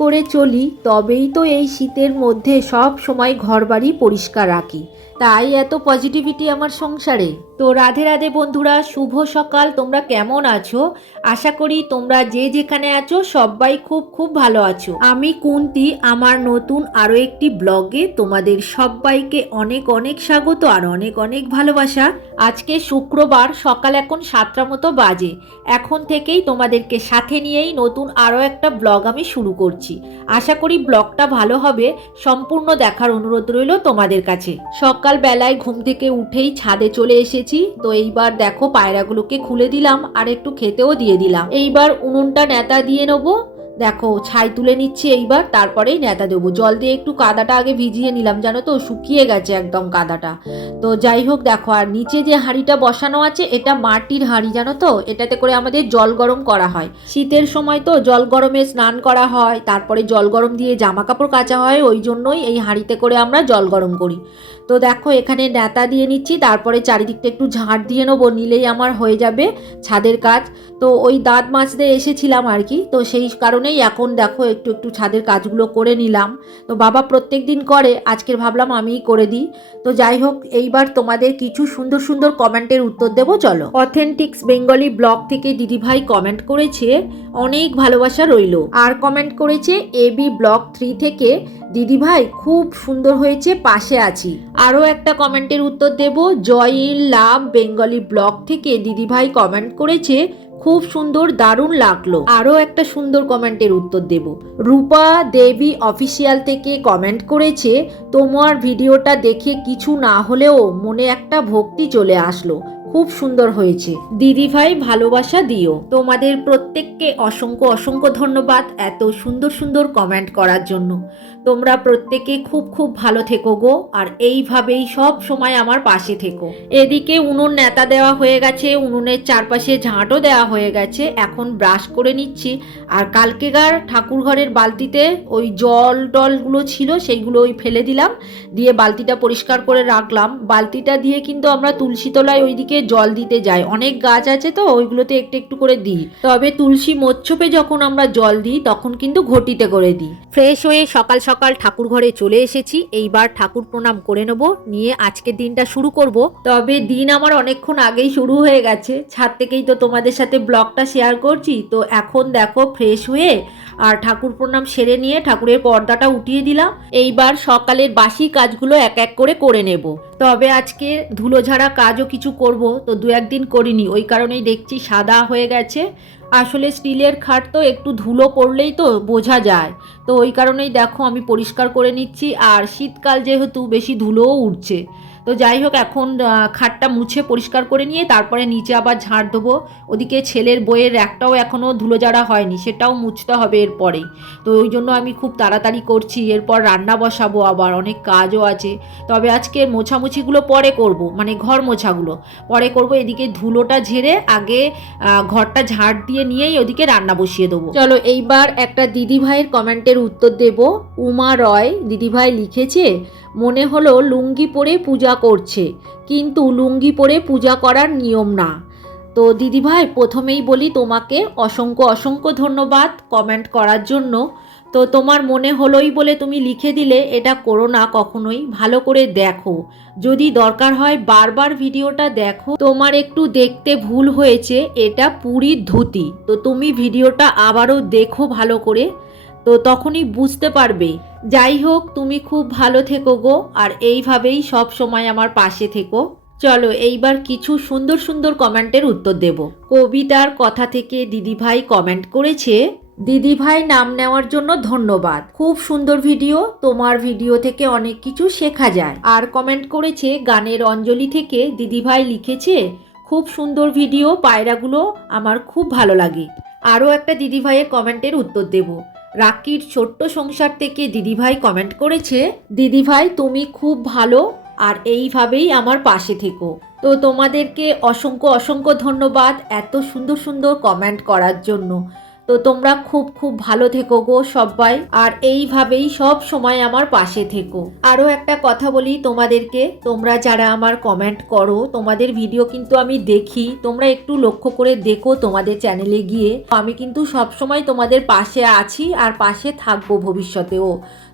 করে চলি, তবেই তো এই শীতের মধ্যে সব সময় ঘরবাড়ি পরিষ্কার রাখি। তাই এত পজিটিভিটি আমার সংসারে। তো রাধে রাধে বন্ধুরা, শুভ সকাল। তোমরা কেমন আছো? আশা করি তোমরা যে যেখানে আছো সবাই খুব খুব ভালো আছো। আমি কুন্তি, আমার নতুন আরও একটি ব্লগে তোমাদের সবাইকে অনেক অনেক স্বাগত আর অনেক অনেক ভালোবাসা। আজকে শুক্রবার, সকাল এখন সাতটা মতো বাজে। এখন থেকেই তোমাদেরকে সাথে নিয়েই নতুন আরও একটা ব্লগ আমি শুরু করছি। আশা করি ব্লগটা ভালো হবে, সম্পূর্ণ দেখার অনুরোধ রইল তোমাদের কাছে। সকাল বেলায় ঘুম থেকে উঠেই ছাদে চলে এসেছি। তো এইবার দেখো পায়রাগুলোকে খুলে দিলাম আর একটু খেতেও দিয়ে দিলাম। এইবার উনুনটা নেতা দিয়ে নেব। দেখো ছাই তুলে নিচ্ছি এইবার, তারপরেই নেতা দেবো। জল দিয়ে একটু কাদাটা আগে ভিজিয়ে নিলাম, জানো তো, শুকিয়ে গেছে একদম কাদাটা। তো যাই হোক, দেখো, আর নিচে যে হাঁড়িটা বসানো আছে, এটা মাটির হাঁড়ি, জানো তো, এটাতে করে আমাদের জল গরম করা হয়। শীতের সময় তো জল গরমে স্নান করা হয়, তারপরে জল গরম দিয়ে জামা কাপড় কাচা হয়, ওই জন্যই এই হাঁড়িতে করে আমরা জল গরম করি। তো দেখো, এখানে নেতা দিয়ে নিচ্ছি, তারপরে চারিদিকটা একটু ঝাঁট দিয়ে নেব, নিলেই আমার হয়ে যাবে ছাদের কাজ। তো ওই দাঁত মাজতে এসেছিলাম আর কি, তো সেই কারণেই এখন দেখো একটু একটু ছাদের কাজগুলো করে নিলাম। তো বাবা প্রত্যেক দিন করে, আজকের ভাবলাম আমিই করে দিই। তো যাই হোক, এইবার তোমাদের কিছু সুন্দর সুন্দর কমেন্টের উত্তর দেবো, চলো। অথেন্টিক্স বেঙ্গলি ব্লগ থেকে দিদিভাই কমেন্ট করেছে, অনেক ভালোবাসা রইল। আর কমেন্ট করেছে এবি ব্লগ থ্রি থেকে দিদিভাই, খুব সুন্দর হয়েছে, পাশে আছি। আরও একটা কমেন্টের উত্তর দেব। Joy in love, Bengali blog থেকে দিদিভাই কমেন্ট করেছে, খুব সুন্দর, দারুণ লাগল। আরও একটা সুন্দর কমেন্টের উত্তর দেব। রূপা দেবী অফিসিয়াল থেকে কমেন্ট করেছে, তোমার ভিডিওটা দেখে কিছু না হলেও মনে একটা ভক্তি চলে আসলো। খুব সুন্দর হয়েছে। দিদি ভাই ভালোবাসা দিও। তোমাদের প্রত্যেককে অসংখ্য অসংখ্য ধন্যবাদ এত সুন্দর সুন্দর কমেন্ট করার জন্য। তোমরা প্রত্যেকে খুব খুব ভালো থেকো গো, আর এইভাবেই সব সময় আমার পাশে থেকো। এদিকে উনুন নেতা দেওয়া হয়ে গেছে, উনুনের চারপাশে ঝাঁটও দেওয়া হয়ে গেছে, এখন ব্রাশ করে নিচ্ছি। আর কালকেগার ঠাকুর ঘরের বালতিতে ওই জল টলগুলো ছিল, সেইগুলো ওই ফেলে দিলাম, দিয়ে বালতিটা পরিষ্কার করে রাখলাম। বালতিটা দিয়ে কিন্তু আমরা তুলসী তলায় ওইদিকে জল দিতে যাই। অনেক গাছ আছে তো, ওইগুলোতে একটু একটু করে দিই। তবে তুলসী মোচ্ছপে যখন আমরা জল দিই, তখন কিন্তু ঘটিতে করে দিই। ফ্রেশ হয়ে সকাল ঠাকুর ঘরে চলে এসেছি। এইবার ঠাকুর প্রণাম করে নেব, নিয়ে আজকের দিনটা শুরু করব। তবে দিন আমার অনেকক্ষণ আগেই শুরু হয়ে গেছে। ছাদ থেকেই তো তোমাদের সাথে ব্লগটা শেয়ার করছি। তো এখন দেখো ফ্রেশ হয়ে আর ঠাকুর প্রণাম সেরে নিয়ে ঠাকুরের পর্দাটা উঠিয়ে দিলাম। এইবার সকালের বাসি কাজগুলো এক এক করে করে নেব। তবে আজকে ধুলো ঝাড়া কাজও কিছু করব, তো দু একদিন করিনি। ওই কারণেই দেখছি সাদা হয়ে গেছে। আসলে স্টিলের খাট তো একটু ধুলো পড়লেই তো বোঝা যায়। তো ওই কারণেই দেখো আমি পরিষ্কার করে নিচ্ছি, আর শীতকাল যেহেতু বেশি ধুলোও উঠছে। তো যাই হোক, এখন খাটটা মুছে পরিষ্কার করে নিয়ে তারপরে নিচে আবার ঝাড় দেবো। ওদিকে ছেলের বইয়ের একটাও এখনও ধুলো ঝাড়া হয়নি, সেটাও মুছতে হবে এরপরেই। তো ওই জন্য আমি খুব তাড়াতাড়ি করছি, এরপর রান্না বসাবো আবার, অনেক কাজও আছে। তবে আজকে মোছামুছিগুলো পরে করব মানে ঘর মোছাগুলো। পরে করব এদিকে ধুলোটা ঝেড়ে আগে ঘরটা ঝাড় দিয়ে নিয়েই ওদিকে রান্না বসিয়ে দেবো। চলো এইবার একটা দিদিভাইয়ের কমেন্টের উত্তর দেব। উমা রয়, দিদিভাই লিখেছে, মনে হলো লুঙ্গি পরে পূজা করছে, কিন্তু লুঙ্গি পরে পূজা করার নিয়ম না। তো দিদিভাই, প্রথমেই বলি তোমাকে অসংখ্য অসংখ্য ধন্যবাদ কমেন্ট করার জন্য। তো তোমার মনে হলোই বলে তুমি লিখে দিলে, এটা করো না কখনোই, ভালো করে দেখো। যদি দরকার হয় বারবার ভিডিওটা দেখো। তোমার একটু দেখতে ভুল হয়েছে, এটা পুরীর ধুতি। তো তুমি ভিডিওটা আবারও দেখো ভালো করে। তো তখনই বুঝতে পারবে। যাই হোক, তুমি খুব ভালো থেকো গো, আর এইভাবেই সব সময় আমার পাশে থেকো। চলো, এইবার কিছু সুন্দর সুন্দর কমেন্টের উত্তর দেব। কবিতার কথা থেকে দিদিভাই কমেন্ট করেছে, দিদিভাই, নাম নেওয়ার জন্য ধন্যবাদ। খুব সুন্দর ভিডিও, তোমার ভিডিও থেকে অনেক কিছু শেখা যায়। আর কমেন্ট করেছে, গানের অঞ্জলি থেকে দিদিভাই লিখেছে, খুব সুন্দর ভিডিও, পায়রাগুলো আমার খুব ভালো লাগে। আরও একটা দিদিভাইয়ের কমেন্টের উত্তর দেব রাকির ছোট্ট সংসার থেকে দিদিভাই কমেন্ট করেছে, দিদিভাই, তুমি খুব ভালো আর এইভাবেই আমার পাশে থেকো। তো তোমাদেরকে অসংখ্য অসংখ্য ধন্যবাদ এত সুন্দর সুন্দর কমেন্ট করার জন্য। তো তোমরা খুব খুব ভালো থেকো গো সবাই আর এইভাবেই সব সময় আমার পাশে থেকো। আরও একটা কথা বলি তোমাদেরকে, তোমরা যারা আমার কমেন্ট করো, তোমাদের ভিডিও কিন্তু আমি দেখি, তোমরা একটু লক্ষ্য করে দেখো তোমাদের চ্যানেলে গিয়ে। আমি কিন্তু সব সময় তোমাদের পাশে আছি আর পাশে থাকব ভবিষ্যতেও।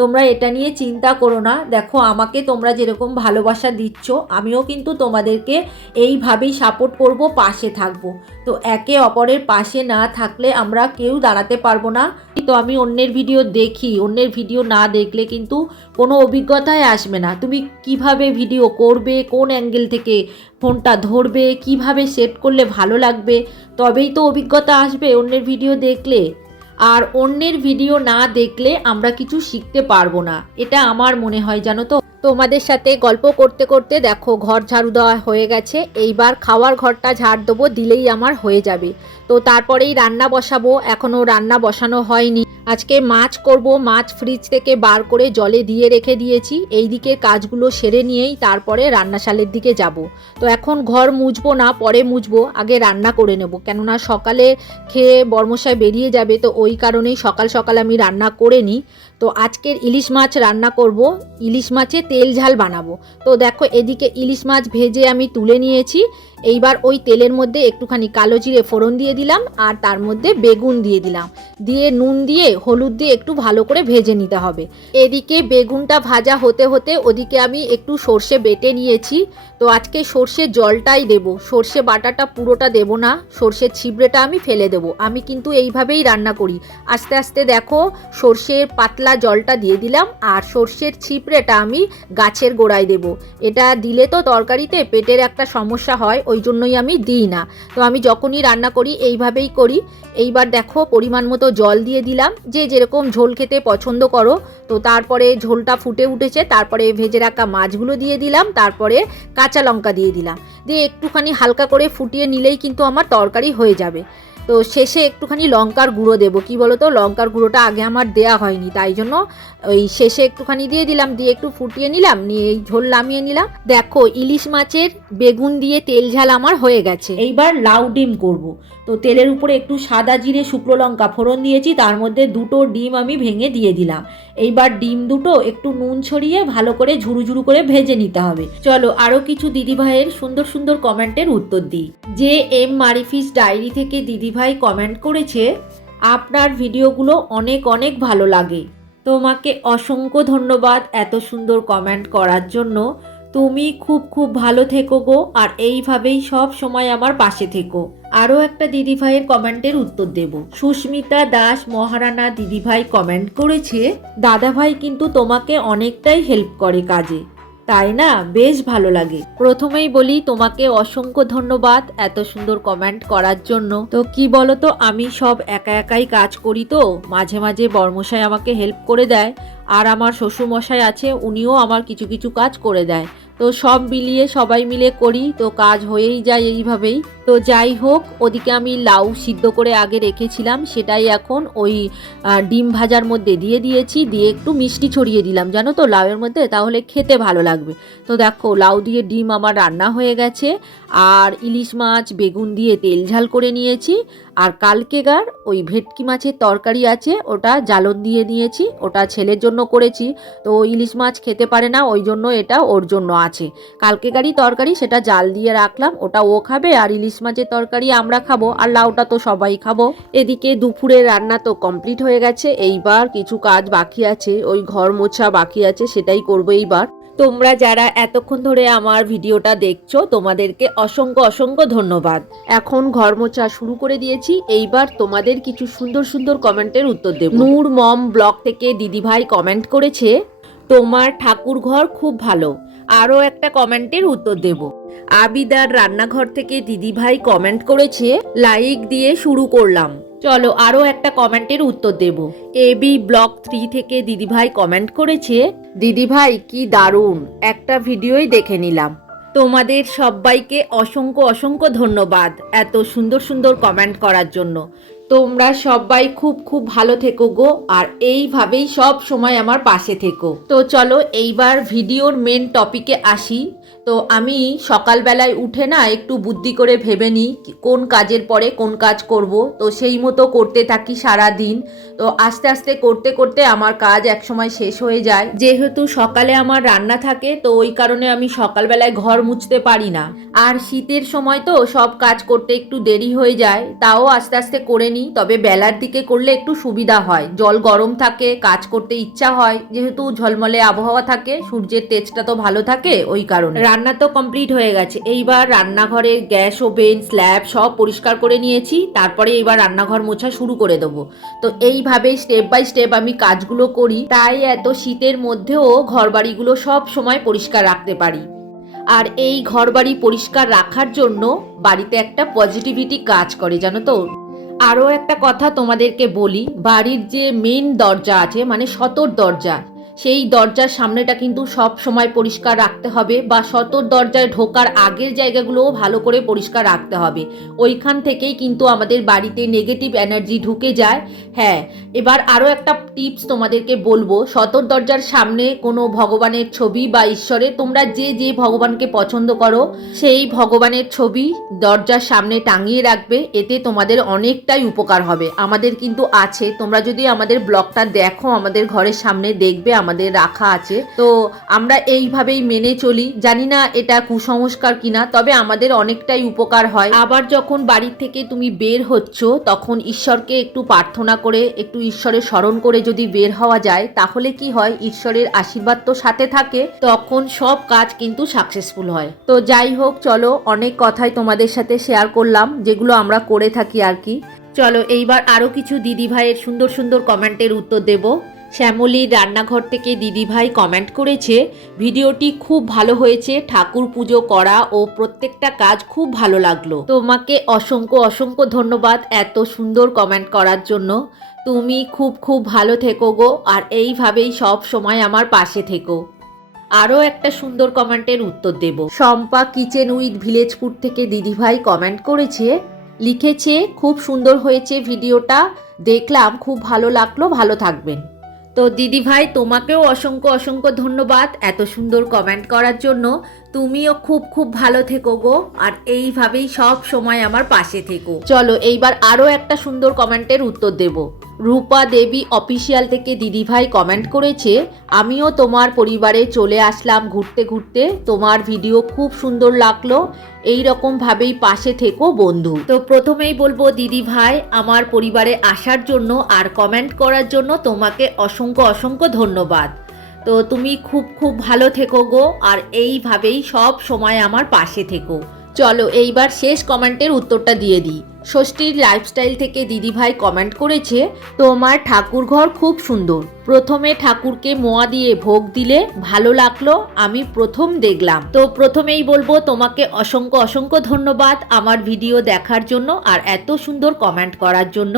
তোমরা এটা নিয়ে চিন্তা করো না। দেখো, আমাকে তোমরা যেরকম ভালোবাসা দিচ্ছ, আমিও কিন্তু তোমাদেরকে এইভাবেই সাপোর্ট করব, পাশে থাকব। তো একে অপরের পাশে না থাকলে আমরা কেউ দাঁড়াতে পারব না। তো আমি অন্যের ভিডিও দেখি, অন্যের ভিডিও না দেখলে কিন্তু কোনো অভিজ্ঞতায় আসবে না। তুমি কীভাবে ভিডিও করবে, কোন অ্যাঙ্গেল থেকে ফোনটা ধরবে, কীভাবে সেট করলে ভালো লাগবে, তবেই তো অভিজ্ঞতা আসবে অন্যের ভিডিও দেখলে। আর অন্যের ভিডিও না দেখলে আমরা কিছু শিখতে পারব না। এটা আমার মনে হয়, জানো তো? তোমাদের সাথে গল্প করতে করতে দেখো, ঘর ঝাড়ু দেওয়া হয়ে গেছে। এইবার খাওয়ার ঘরটা ঝাড় দেবো, দিলেই আমার হয়ে যাবে। তো তারপরেই রান্না বসাবো, এখনও রান্না বসানো হয়নি। আজকে মাছ করব, মাছ ফ্রিজ থেকে বার করে জলে দিয়ে রেখে দিয়েছি। এই দিকের কাজগুলো সেরে নিয়েই তারপরে রান্নাশালের দিকে যাব। তো এখন ঘর মুছবো না, পরে মুছবো, আগে রান্না করে নেব। কেননা সকালে খেয়ে বর্মশায় বেরিয়ে যাবে, তো ওই কারণেই সকাল সকাল আমি রান্না করে নিই। তো আজকের ইলিশ মাছ রান্না করব, ইলিশ মাছে তেল ঝাল বানাবো। তো দেখো এদিকে ইলিশ মাছ ভেজে আমি তুলে নিয়েছি। এইবার ওই তেলের মধ্যে একটুখানি কালো জিরে ফোড়ন দিয়ে দিলাম আর তার মধ্যে বেগুন দিয়ে দিলাম। দিয়ে নুন দিয়ে হলুদ দিয়ে একটু ভালো করে ভেজে নিতে হবে। এদিকে বেগুনটা ভাজা হতে হতে ওদিকে আমি একটু সর্ষে বেটে নিয়েছি। তো আজকে সর্ষে জলটাই দেব। সর্ষে বাটাটা পুরোটা দেব না। সর্ষের ছিবড়েটা আমি ফেলে দেব। আমি কিন্তু এইভাবেই রান্না করি। আস্তে আস্তে দেখো, সর্ষের পাতলা জলটা দিয়ে দিলাম আর সর্ষের ছিপড়েটা আমি গাছের গোড়ায় দেব। এটা দিলে তো তরকারিতে পেটের একটা সমস্যা হয়, ওই জন্যই আমি দিই না। তো আমি যখনই রান্না করি এইভাবেই করি। এইবার দেখো পরিমাণ মতো জল দিয়ে দিলাম। যে যেরকম ঝোল খেতে পছন্দ করো, তো তারপরে ঝোলটা ফুটে উঠেছে, তারপরে ভেজে রাখা মাছগুলো দিয়ে দিলাম, তারপরে কাঁচা লঙ্কা দিয়ে দিলাম। দিয়ে একটুখানি হালকা করে ফুটিয়ে নিলেই কিন্তু আমার তরকারি হয়ে যাবে। তো শেষে একটুখানি লঙ্কার গুঁড়ো দেবো। কি বলো তো লঙ্কার গুঁড়োটা আগে আমার দেয়া হয়নি, তাই জন্য ওই শেষে একটুখানি দিয়ে দিলাম। দিয়ে একটু ফুটিয়ে নিলাম, নিয়ে এই ঝোল নামিয়ে নিলাম। দেখো ইলিশ মাছের বেগুন দিয়ে তেল ঝাল আমার হয়ে গেছে। এইবার লাউ ডিম করব। তো তেলের উপরে একটু সাদা জিরে, শুকনো লঙ্কা ফোড়ন দিয়েছি, তার মধ্যে দুটো ডিম আমি ভেঙে দিয়ে দিলাম। এইবার ডিম দুটো একটু নুন ছড়িয়ে ভালো করে ঝুরু ঝুরু করে ভেজে নিতে হবে। চলো আরও কিছু দিদিভাইয়ের সুন্দর সুন্দর কমেন্টের উত্তর দিই। যে এম মারিফিস ডায়েরি থেকে দিদিভাই কমেন্ট করেছে, আপনার ভিডিওগুলো অনেক অনেক ভালো লাগে। তোমাকে অসংখ্য ধন্যবাদ এত সুন্দর কমেন্ট করার জন্য। তুমি খুব খুব ভালো থেকো গো, আর এইভাবেই সব সময় আমার পাশে থেকো। আরও একটা দিদিভাইয়ের কমেন্টের উত্তর দেব। সুস্মিতা দাস মহারানা দিদিভাই কমেন্ট করেছে, দাদাভাই কিন্তু তোমাকে অনেকটাই হেল্প করে কাজে। তাই না? বেশ ভালো লাগে। প্রথমেই বলি, তোমাকে অসংখ্য ধন্যবাদ এত সুন্দর কমেন্ট করার জন্য। তো কি বলতো, আমি সব একা একাই কাজ করি তো, মাঝে মাঝে বর্মশাই আমাকে হেল্প করে দেয়। আর আমার শ্বশুরমশাই আছে, উনিও আমার কিছু কিছু কাজ করে দেয়। তো সব মিলিয়ে, সবাই মিলে করি, তো কাজ হয়েই যায় এইভাবেই। তো যাই হোক, ওদিকে আমি লাউ সিদ্ধ করে আগে রেখেছিলাম, সেটাই এখন ওই ডিম ভাজার মধ্যে দিয়ে দিয়েছি, দিয়ে একটু মিষ্টি ছড়িয়ে দিলাম, জানো তো লাউয়ের মধ্যে? তাহলে খেতে ভালো লাগবে। তো দেখো, লাউ দিয়ে ডিম আমার রান্না হয়ে গেছে, আর ইলিশ মাছ, বেগুন দিয়ে তেল ঝাল করে নিয়েছি, আর কালকেগার ওই ভেটকি মাছের তরকারি আছে, ওটা জালন দিয়ে নিয়েছি ওটা ছেলের জন্য করেছি, তো ইলিশ মাছ খেতে পারে না, ওই জন্য এটা ওর জন্য আছে। কালকেগারই তরকারি, সেটা জাল দিয়ে রাখলাম, ওটা ও খাবে, আর ইলিশ মাছের তরকারি আমরা খাব আর লাউটা তো সবাই খাব। এদিকে দুপুরের রান্না তো কমপ্লিট হয়ে গেছে, এইবার কিছু কাজ বাকি আছে, ওই ঘর মোছা বাকি আছে, সেটাই করব এইবার। তোমরা যারা এতক্ষণ ধরে আমার ভিডিওটা দেখছ, তোমাদেরকে অসংখ্য অসংখ্য ধন্যবাদ। এখন ঘর মোছা শুরু করে দিয়েছি, এইবার তোমাদের কিছু সুন্দর সুন্দর কমেন্টের উত্তর দেব। নূর মম ব্লগ থেকে দিদিভাই কমেন্ট করেছে, তোমার ঠাকুর ঘর খুব ভালো। আরও একটা কমেন্টের উত্তর দেব। আবিদার রান্নাঘর থেকে দিদিভাই কমেন্ট করেছে, লাইক দিয়ে শুরু করলাম। চলো আরও একটা কমেন্টের উত্তর দেব। এবি ব্লক থ্রি থেকে দিদিভাই কমেন্ট করেছে, দিদিভাই, কি দারুণ, একটা ভিডিওই দেখে নিলাম। তোমাদের সবাইকে অসংখ্য অসংখ্য ধন্যবাদ এত সুন্দর সুন্দর কমেন্ট করার জন্য। তোমরা সবাই খুব খুব ভালো থেকো গো, আর এইভাবেই সব সময় আমার পাশে থেকো। তো চলো এইবার ভিডিওর মেন টপিকে আসি। তো আমি সকালবেলায় উঠে না একটু বুদ্ধি করে ভেবে নিই কোন কাজের পরে কোন কাজ করব। তো সেই মতো করতে থাকি সারা দিন তো আস্তে আস্তে করতে করতে আমার কাজ একসময় শেষ হয়ে যায়। যেহেতু সকালে আমার রান্না থাকে, তো ওই কারণে আমি সকালবেলায় ঘর মুছতে পারি না। আর শীতের সময় তো সব কাজ করতে একটু দেরি হয়ে যায়, তাও আস্তে আস্তে করে নিই। তবে বেলার দিকে করলে একটু সুবিধা হয়। জল গরম থাকে, কাজ করতে ইচ্ছা হয়। যেহেতু ঝলমলে আবহাওয়া থাকে, সূর্যের তেজটা তো ভালো থাকে, ওই কারণে। রান্না তো কমপ্লিট হয়ে গেছে। এইবার রান্নাঘরের গ্যাস, ওভেন স্ল্যাব সব পরিষ্কার করে নিয়েছি। তারপরে এইবার রান্নাঘর মোছা শুরু করে দেবো। তো এইভাবেই স্টেপ বাই স্টেপ আমি কাজগুলো করি। তাই এত শীতের মধ্যেও ঘরবাড়িগুলো সব সময় পরিষ্কার রাখতে পারি। আর এই ঘরবাড়ি পরিষ্কার রাখার জন্য বাড়িতে একটা পজিটিভিটি কাজ করে, জানো তো? আরও একটা কথা তোমাদেরকে বলি, বাড়ির যে মেন দরজা আছে মানে সতর দরজা সেই দরজার সামনেটা কিন্তু সব সময় পরিষ্কার রাখতে হবে বা সতর দরজায় ঢোকার আগের জায়গাগুলোও ভালো করে পরিষ্কার রাখতে হবে। ওইখান থেকেই কিন্তু আমাদের বাড়িতে নেগেটিভ এনার্জি ঢুকে যায়। হ্যাঁ এবার আরও একটা টিপস তোমাদেরকে বলব। সতর দরজার সামনে কোনো ভগবানের ছবি বা ঈশ্বরে তোমরা যে যে ভগবানকে পছন্দ করো, সেই ভগবানের ছবি দরজার সামনে টাঙিয়ে রাখবে। এতে তোমাদের অনেকটাই উপকার হবে। আমাদের কিন্তু আছে। তোমরা যদি আমাদের ব্লগটা দেখো, আমাদের ঘরের সামনে দেখবে রাখা আছে। তো আমরা এইভাবেই মেনে চলি। জানি না এটা কুসংস্কার কিনা, তবে আমাদের অনেকটাই উপকার হয়। আবার যখন বাড়ির থেকে তুমি বের হচ্ছ, তখন ঈশ্বরকে একটু প্রার্থনা করে, একটু ঈশ্বরের স্মরণ করে যদি বের হওয়া যায়, তাহলে কি হয়? ঈশ্বরের আশীর্বাদ তো সাথে থাকে, তখন সব কাজ কিন্তু সাকসেসফুল হয়। তো যাই হোক, চলো, অনেক কথাই তোমাদের সাথে শেয়ার করলাম, যেগুলো আমরা করে থাকি আর কি। চলো, এইবার আরও কিছু দিদি ভাইয়ের সুন্দর সুন্দর কমেন্টের উত্তর দেব। শ্যামলীর রান্নাঘর থেকে দিদিভাই কমেন্ট করেছে, ভিডিওটি খুব ভালো হয়েছে, ঠাকুর পুজো করা ও প্রত্যেকটা কাজ খুব ভালো লাগল। তোমাকে অসংখ্য অসংখ্য ধন্যবাদ এত সুন্দর কমেন্ট করার জন্য। তুমি খুব খুব ভালো থেকো গো, আর এইভাবেই সব সময় আমার পাশে থেকো। আরও একটা সুন্দর কমেন্টের উত্তর দেব। শম্পা কিচেন উইথ ভিলেজপুর থেকে দিদিভাই কমেন্ট করেছে, লিখেছে, খুব সুন্দর হয়েছে ভিডিওটা, দেখলাম, খুব ভালো লাগল, ভালো থাকবেন। তো দিদি ভাই, তোমাকেও অসংখ্য অসংখ্য ধন্যবাদ এত সুন্দর কমেন্ট করার জন্য। তুমিও খুব খুব ভালো থেকো গো, আর এইভাবেই সব সময় আমার পাশে থেকো। চলো, এইবার আরও একটা সুন্দর কমেন্টের উত্তর দেব। রূপা দেবী অফিসিয়াল থেকে দিদিভাই কমেন্ট করেছে, আমিও তোমার পরিবারে চলে আসলাম ঘুরতে ঘুরতে, তোমার ভিডিও খুব সুন্দর লাগল, এই রকম ভাবেই পাশে থেকো বন্ধু। তো প্রথমেই বলব দিদি ভাই আমার পরিবারে আসার জন্য আর কমেন্ট করার জন্য তোমাকে অসংখ্য অসংখ্য ধন্যবাদ। তো তুমি খুব খুব ভালো থেকো গো, আর এইভাবেই সব সময় আমার পাশে থেকো। চলো এইবার শেষ কমেন্টের উত্তরটা দিয়ে দিই। ষষ্ঠীর লাইফস্টাইল থেকে দিদিভাই কমেন্ট করেছে, তোমার ঠাকুর ঘর খুব সুন্দর। প্রথমে ঠাকুরকে মোয়া দিয়ে ভোগ দিলে ভালো লাগল, আমি প্রথম দেখলাম। তো প্রথমেই বলব, তোমাকে অসংখ্য অসংখ্য ধন্যবাদ আমার ভিডিও দেখার জন্য আর এত সুন্দর কমেন্ট করার জন্য।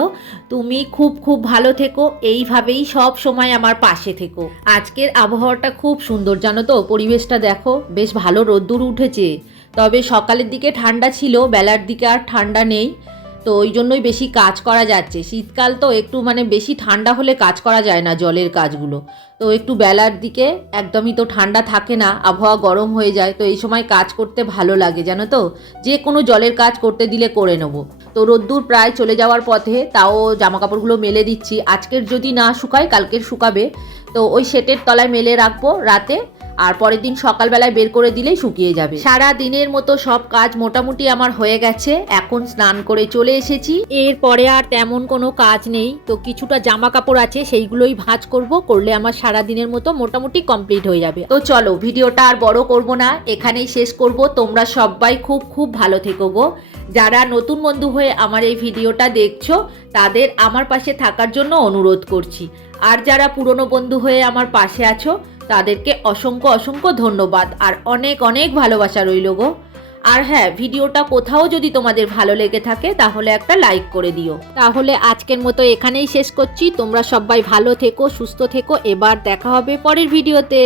তুমি খুব খুব ভালো থেকো, এইভাবেই সব সময় আমার পাশে থেকো। আজকের আবহাওয়াটা খুব সুন্দর, জানো তো? পরিবেশটা দেখো, বেশ ভালো রোদ্দুর উঠেছে। তবে সকালের দিকে ঠান্ডা ছিল, বেলার দিকে আর ঠান্ডা নেই, তো ওই জন্যই বেশি কাজ করা যাচ্ছে। শীতকাল তো একটু মানে বেশি ঠান্ডা হলে কাজ করা যায় না জলের কাজগুলো। তো একটু বেলার দিকে একদমই তো ঠান্ডা থাকে না, আবহাওয়া গরম হয়ে যায়, তো এই সময় কাজ করতে ভালো লাগে, জানো তো? যে কোনো জলের কাজ করতে দিলে করে নেব। তো রোদ্দুর প্রায় চলে যাওয়ার পথে তাও জামা কাপড়গুলো মেলে দিচ্ছি। আজকের যদি না শুকায়, কালকের শুকাবে, তো ওই সেটের তলায় মেলে রাখব, রাতে আর পরের দিন সকালবেলায় বের করে দিলেই শুকিয়ে যাবে। সারা দিনের মতো সব কাজ মোটামুটি আমার হয়ে গেছে। এখন স্নান করে চলে এসেছি। এরপরে আর তেমন কোনো কাজ নেই। তো কিছুটা জামা কাপড় আছে, সেইগুলোই ভাঁজ করব। করলে আমার সারা দিনের মতো মোটামুটি কমপ্লিট হয়ে যাবে। তো চলো, ভিডিওটা আর বড় করব না। এখানেই শেষ করব। তোমরা সবাই খুব খুব ভালো থেকো গো। যারা নতুন বন্ধু হয়ে আমার এই ভিডিওটা দেখছ, তাদের আমার পাশে থাকার জন্য অনুরোধ করছি। আর যারা পুরনো বন্ধু হয়ে আমার পাশে আছো তাদেরকে অসংখ্য অসংখ্য ধন্যবাদ আর অনেক অনেক ভালোবাসা রইল গো। আর হ্যাঁ ভিডিওটা কোথাও যদি তোমাদের ভালো লেগে থাকে তাহলে একটা লাইক করে দিও। তাহলে আজকের মতো এখানেই শেষ করছি। তোমরা সবাই ভালো থেকো, সুস্থ থেকো। এবার দেখা হবে পরের ভিডিওতে।